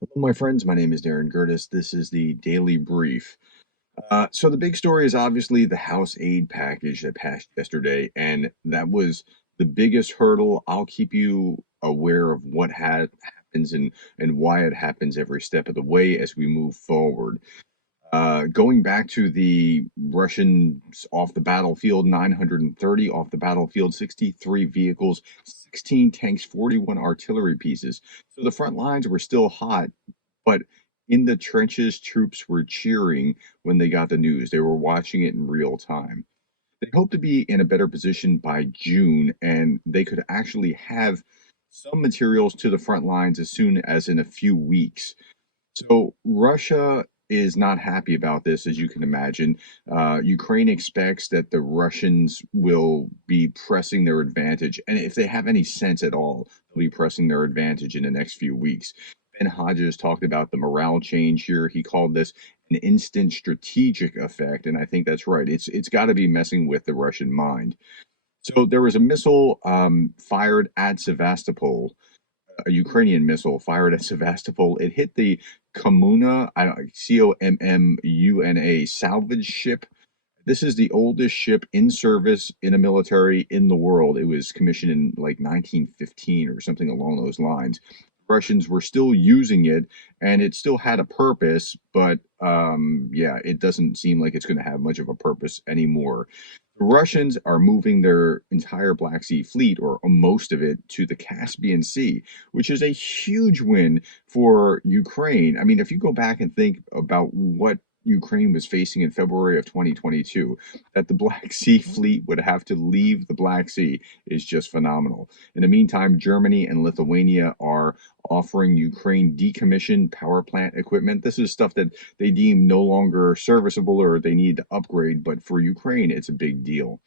Hello, my friends. My name is Darren Gerdes. This is the Daily Brief. So the big story is obviously the House aid package that passed yesterday, and that was the biggest hurdle. I'll keep you aware of what happens and why it happens every step of the way as we move forward. Going back to the Russians off the battlefield, 930 off the battlefield, 63 vehicles, 16 tanks, 41 artillery pieces. So the front lines were still hot, but in the trenches, troops were cheering when they got the news. They were watching it in real time. They hope to be in a better position by June, and they could actually have some materials to the front lines as soon as in a few weeks. So Russia is not happy about this, as you can imagine. Ukraine expects that the Russians will be pressing their advantage, and if they have any sense at all, they'll be pressing their advantage in the next few weeks. Ben Hodges talked about the morale change here. He called this an instant strategic effect, and I think that's right. It's got to be messing with the Russian mind. So there was a missile fired at Sevastopol, a Ukrainian missile fired at Sevastopol. It hit the Comuna, Communa salvage ship. This is the oldest ship in service in a military in the world. It was commissioned in like 1915 or something along those lines. Russians were still using it, and it still had a purpose, but yeah, it doesn't seem like it's going to have much of a purpose anymore. The Russians are moving their entire Black Sea fleet, or most of it, to the Caspian Sea, which is a huge win for Ukraine. I mean, if you go back and think about what Ukraine was facing in February of 2022, that the Black Sea fleet would have to leave the Black Sea is just phenomenal. In the meantime, Germany and Lithuania are offering Ukraine decommissioned power plant equipment. This is stuff that they deem no longer serviceable or they need to upgrade, but for Ukraine, it's a big deal.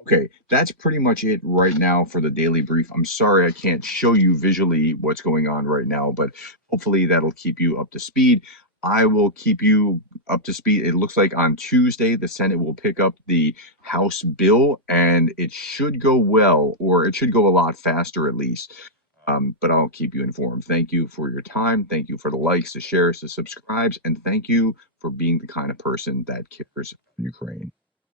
Okay, that's pretty much it right now for the daily brief. I'm sorry I can't show you visually what's going on right now, but hopefully that'll keep you up to speed. I will keep you up to speed. It looks like on Tuesday, the Senate will pick up the House bill, and it should go well, or it should go a lot faster at least. But I'll keep you informed. Thank you for your time. Thank you for the likes, the shares, the subscribes, and thank you for being the kind of person that cares about Ukraine.